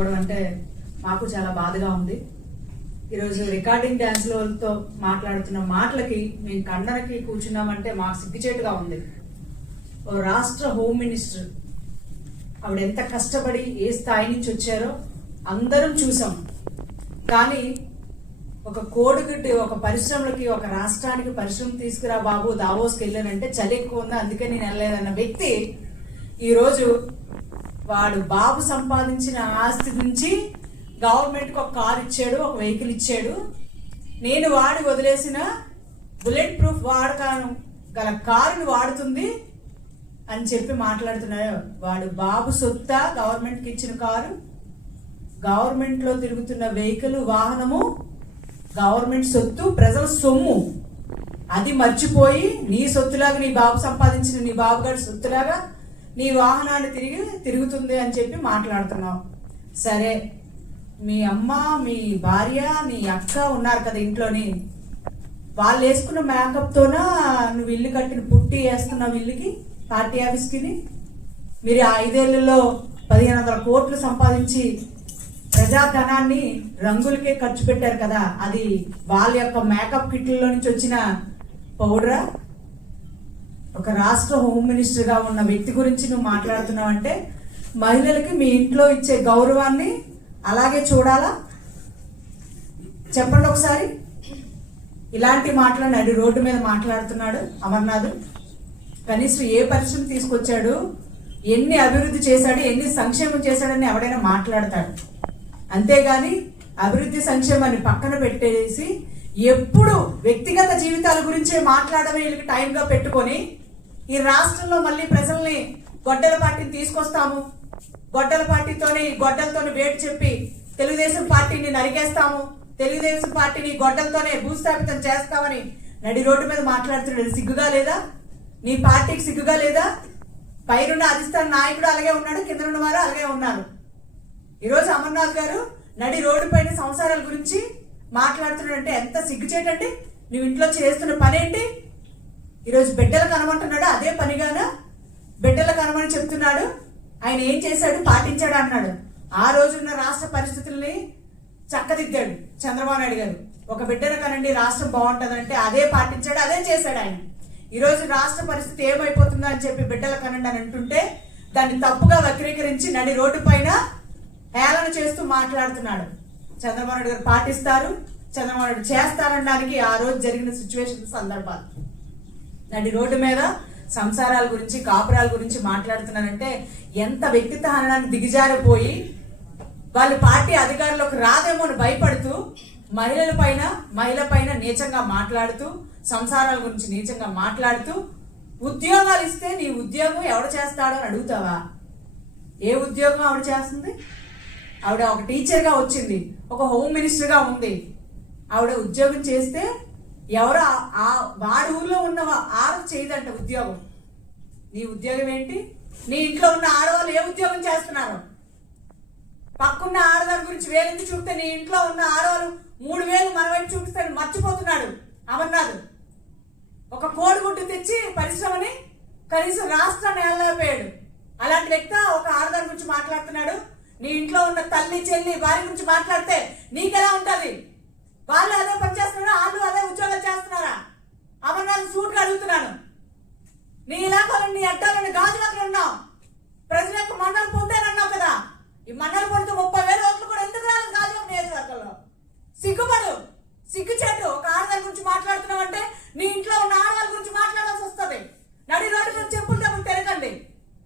పెట్టుకోవడం అంటే మాకు చాలా బాధగా ఉంది. ఈరోజు రికార్డింగ్ డ్యాన్స్లతో మాట్లాడుతున్న మాటలకి మేము ఖండనకి కూర్చున్నామంటే మాకు సిగ్గుచేటుగా ఉంది. ఓ రాష్ట్ర హోమ్ మినిస్టర్ ఆవిడ ఎంత కష్టపడి ఏ స్థాయి నుంచి వచ్చారో అందరం చూసాం. కానీ ఒక కోడిగుడ్డి ఒక పరిశ్రమలకి ఒక రాష్ట్రానికి పరిశ్రమ తీసుకురా బాబు దావోస్కి వెళ్ళానంటే చలి ఎక్కువ ఉంది అందుకే నేను వెళ్ళలేదన్న వ్యక్తి ఈరోజు వాడు బాబు సంపాదించిన ఆస్తి నుంచి గవర్నమెంట్కి ఒక కారు ఇచ్చాడు, ఒక వెహికల్ ఇచ్చాడు. నేను వాడి వదిలేసిన బుల్లెట్ ప్రూఫ్ వాడకాను గల కారుని వాడుతుంది అని చెప్పి మాట్లాడుతున్నాడు. వాడు బాబు సొత్త గవర్నమెంట్కి ఇచ్చిన కారు, గవర్నమెంట్లో తిరుగుతున్న వెహికల్ వాహనము గవర్నమెంట్ సొత్తు, ప్రజల సొమ్ము. అది మర్చిపోయి నీ సొత్తులాగా నీ బాబు సంపాదించిన నీ బాబు గారి సొత్తులాగా నీ వాహనాన్ని తిరుగుతుంది అని చెప్పి మాట్లాడుతున్నావు. సరే, మీ అమ్మ, మీ భార్య, నీ అక్క ఉన్నారు కదా ఇంట్లోని, వాళ్ళు వేసుకున్న మేకప్తోనా నువ్వు ఇల్లు కట్టిన పుట్టి వేస్తున్నావు ఇల్లుకి, పార్టీ ఆఫీస్కి. మీరు 5 ఏళ్లలో 1500 కోట్లు సంపాదించి ప్రజాధనాన్ని రంగులకే ఖర్చు పెట్టారు కదా, అది వాళ్ళ యొక్క మేకప్ కిట్లలో నుంచి వచ్చిన పౌడరా? ఒక రాష్ట్ర హోమ్ మినిస్టర్గా ఉన్న వ్యక్తి గురించి నువ్వు మాట్లాడుతున్నావు అంటే మహిళలకి మీ ఇంట్లో ఇచ్చే గౌరవాన్ని అలాగే చూడాలా? చెప్పండి ఒకసారి. ఇలాంటి మాట్లాడి రోడ్డు మీద మాట్లాడుతున్నాడు అమర్నాథ్. కనీసం ఏ పరిశ్రమ తీసుకొచ్చాడు, ఎన్ని అభివృద్ధి చేశాడు, ఎన్ని సంక్షేమం చేశాడని ఎవడైనా మాట్లాడతాడు. అంతేగాని అభివృద్ధి సంక్షేమాన్ని పక్కన పెట్టేసి ఎప్పుడు వ్యక్తిగత జీవితాల గురించే మాట్లాడమే వీళ్ళకి టైంగా పెట్టుకొని ఈ రాష్ట్రంలో మళ్ళీ ప్రజల్ని గొడ్డల పార్టీని తీసుకొస్తాము, గొడ్డల పార్టీతోని గొడ్డలతోని వేటు చెప్పి తెలుగుదేశం పార్టీని నరికేస్తాము, తెలుగుదేశం పార్టీని గొడ్డలతోనే భూస్థాపితం చేస్తామని నడి రోడ్డు మీద మాట్లాడుతున్నాడు. సిగ్గుగా లేదా? నీ పార్టీకి సిగ్గుగా లేదా? పైరున్న అధిష్టాన నాయకుడు అలాగే ఉన్నాడు, కింద ఉన్న వారు అలాగే ఉన్నారు. ఈరోజు అమర్నాథ్ గారు నడి రోడ్డు పైన సంసారాల గురించి మాట్లాడుతున్నాడంటే ఎంత సిగ్గుచేటండి. నువ్వు ఇంట్లో చేస్తున్న పని ఏంటి? ఈరోజు బిడ్డలకు అనమంటున్నాడు, అదే పనిగానా బిడ్డలకు అనమని చెప్తున్నాడు. ఆయన ఏం చేశాడు? పాటించాడు అన్నాడు. ఆ రోజున్న రాష్ట్ర పరిస్థితుల్ని చక్కదిద్దాడు చంద్రబాబు నాయుడు గారు. ఒక బిడ్డను కనండి రాష్ట్రం బాగుంటుందంటే అదే పాటించాడు, అదే చేశాడు ఆయన. ఈరోజు రాష్ట్ర పరిస్థితి ఏమైపోతుందో అని చెప్పి బిడ్డల కనండి అని అంటుంటే దాన్ని తప్పుగా వక్రీకరించి నడి రోడ్డు పైన హేళన చేస్తూ మాట్లాడుతున్నాడు. చంద్రబాబు నాయుడు గారు పాటిస్తారు, చంద్రబాబు నాయుడు చేస్తారనడానికి ఆ రోజు జరిగిన సిచ్యువేషన్ సందర్భాలు. నడి రోడ్డు మీద సంసారాల గురించి, కాపురాల గురించి మాట్లాడుతున్నారంటే ఎంత వ్యక్తిత్వ హననాన్ని దిగజారిపోయి వాళ్ళు పార్టీ అధికారంలోకి రాదేమో అని భయపడుతూ మహిళల పైన నీచంగా మాట్లాడుతూ, సంసారాల గురించి నీచంగా మాట్లాడుతూ, ఉద్యోగాలు ఇస్తే నీ ఉద్యోగం ఎవడు చేస్తాడో అని అడుగుతావా? ఏ ఉద్యోగం ఆవిడ చేస్తుంది? ఆవిడ ఒక టీచర్గా వచ్చింది, ఒక హోమ్ మినిస్టర్గా ఉంది. ఆవిడ ఉద్యోగం చేస్తే ఎవరో వాడి ఊర్లో ఉన్న ఆరు చేయదంట ఉద్యోగం. నీ ఉద్యోగం ఏంటి? నీ ఇంట్లో ఉన్న ఆడవాళ్ళు ఏ ఉద్యోగం చేస్తున్నారు? పక్కన్న ఆడదాని గురించి వేలెందుకు చూపితే నీ ఇంట్లో ఉన్న ఆడవాళ్ళు 3000 మన వైపు చూపిస్తాడు మర్చిపోతున్నాడు అమర్నాథ్. ఒక కోడిగుడ్డు తెచ్చి పరిశ్రమని కనీసం రాష్ట్రాన్ని వెళ్ళలేకపోయాడు. అలాంటి వ్యక్తి ఒక ఆడదాని గురించి మాట్లాడుతున్నాడు. నీ ఇంట్లో ఉన్న తల్లి, చెల్లి, వారి గురించి మాట్లాడితే నీకెలా ఉంటది? వాళ్ళు అదే పని చేస్తున్నారా? వాళ్ళు అదే ఉద్యోగాలు చేస్తున్నారా? అమర్నాథ్ సూట్గా అడుగుతున్నాను. నీ ఇలాకాలో నీ అడ్డాలని గాజువాకలు ఉన్నావు, ప్రజల యొక్క మన్నలు పొందానన్నావు కదా. ఈ మన్నలు పొందుతూ 30,000 ఓట్లు కూడా ఎందుకు రాలేదు గాజువాక నియోజకవర్గంలో? సిగ్గుపడు, సిగ్గుచేటు. ఒక ఆడవాళ్ళ గురించి మాట్లాడుతున్నావు అంటే నీ ఇంట్లో ఉన్న ఆడవాళ్ళ గురించి మాట్లాడాల్సి వస్తుంది. నడి రోడ్డు మీద చెప్పులు డబ్బులు తిరగండి.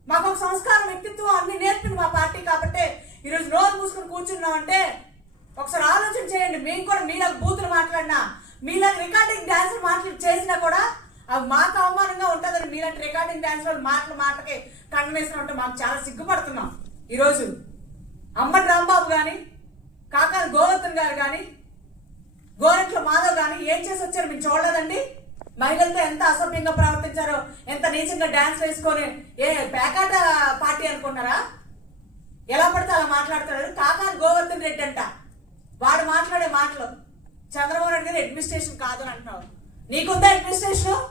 మాకు ఒక సంస్కారం, వ్యక్తిత్వం అన్ని నేర్పింది మా పార్టీ కాబట్టి ఈరోజు రోజు మూసుకొని కూర్చున్నామంటే ఒకసారి ఆలోచన చేయండి. మేము కూడా మీలాగా బూతులు మాట్లాడినా, మీలాగా రికార్డింగ్ డాన్సులు చేసినా కూడా అవి మాకు అవమానంగా ఉంటుందని మీలాంటి రికార్డింగ్ డాన్స్ వాళ్ళు మాటలకి కండనేసిన ఉంటే మాకు చాలా సిగ్గుపడుతున్నాం. ఈరోజు అమ్మటి రాంబాబు కానీ, కాకాని గోవర్ధన్ గారు కానీ, గోరెట్ల మాధవ్ కానీ ఏం చేసి వచ్చారు మేము చూడలేదండి. మహిళలతో ఎంత అసభ్యంగా ప్రవర్తించారో, ఎంత నీచంగా డాన్స్ వేసుకొని ఏ పేకాట పార్టీ అనుకున్నారా? ఎలా పడితే అలా మాట్లాడతాడు. కాకాని గోవర్ధన్ రెడ్డి అంట, వాడు మాట్లాడే మాటలు చంద్రబాబు నాయుడు గారు అడ్మినిస్ట్రేషన్ కాదు అని అంటున్నావు. నీకుందా అడ్మినిస్ట్రేషన్?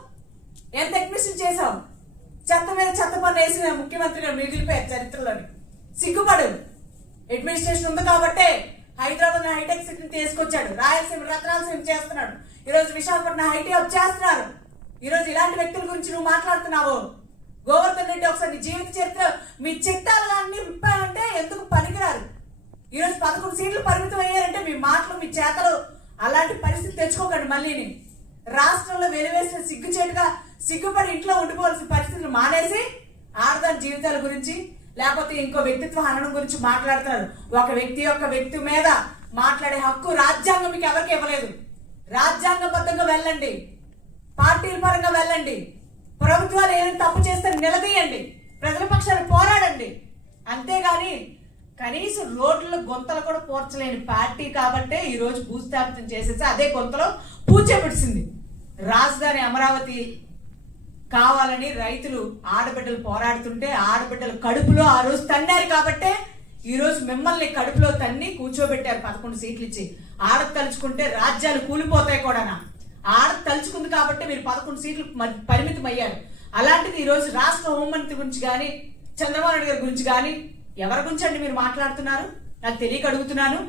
ఎంత అడ్మినిస్ట్రేషన్ చేసావు? చెత్త మీద చెత్త పన్ను వేసిన ముఖ్యమంత్రిగా మిగిలిపోయారు చరిత్రలోని. సిగ్గుపడు. అడ్మినిస్ట్రేషన్ ఉంది కాబట్టే హైదరాబాద్ హైటెక్ సిటీని తీసుకొచ్చాడు. రాయలసీమ రత్నాలసీమ చేస్తున్నాడు. ఈ రోజు విశాఖపట్నం ఐటీ హబ్ చేస్తున్నారు. ఈ రోజు ఇలాంటి వ్యక్తుల గురించి నువ్వు మాట్లాడుతున్నావు. గోవర్ధన్ రెడ్డి ఒకసారి నీ జీవిత చరిత్ర మీ చిట్టాలు అన్ని విప్పాయంటే ఎందుకు పనికిరారు. ఈ రోజు 11 సీట్లు పరిమితం అయ్యారంటే మీ మాటలు మీ చేతలు అలాంటి పరిస్థితి తెచ్చుకోకండి. మళ్ళీని రాష్ట్రంలో వెలివేసిన సిగ్గుచేటుగా సిగ్గుపడి ఇంట్లో ఉండిపోవాల్సిన పరిస్థితులు మానేసి ఆడదాని జీవితాల గురించి లేకపోతే ఇంకో వ్యక్తిత్వ హననం గురించి మాట్లాడుతున్నారు. ఒక వ్యక్తి మీద మాట్లాడే హక్కు రాజ్యాంగం మీకు ఎవరికి ఇవ్వలేదు. రాజ్యాంగబద్ధంగా వెళ్ళండి, పార్టీల పరంగా వెళ్ళండి, ప్రభుత్వాలు ఏమైనా తప్పు చేస్తే నిలదీయండి, ప్రజల పక్షాన్ని పోరాడండి. అంతేగాని కనీసం రోడ్ల గొంతలు కూడా పూడ్చలేని పార్టీ కాబట్టే ఈ రోజు భూస్థాపితం చేసేసి అదే గొంతలో పూడ్చబడిసింది. రాజధాని అమరావతి కావాలని రైతులు ఆడబిడ్డలు పోరాడుతుంటే ఆడబిడ్డలు కడుపులో ఆ రోజు తన్నారు కాబట్టే ఈ రోజు మిమ్మల్ని కడుపులో తన్ని కూర్చోబెట్టారు 11 సీట్లు ఇచ్చి. ఆడ తలుచుకుంటే రాజ్యాలు కూలిపోతాయి కూడా. ఆడ తలుచుకుంది కాబట్టి మీరు 11 సీట్లు పరిమితం అయ్యారు. అలాంటిది ఈ రోజు రాష్ట్ర హోంమంత్రి గురించి కానీ చంద్రబాబు నాయుడు గారి గురించి కానీ ఎవరి గురించి అండి మీరు మాట్లాడుతున్నారు? నాకు తెలియక అడుగుతున్నాను.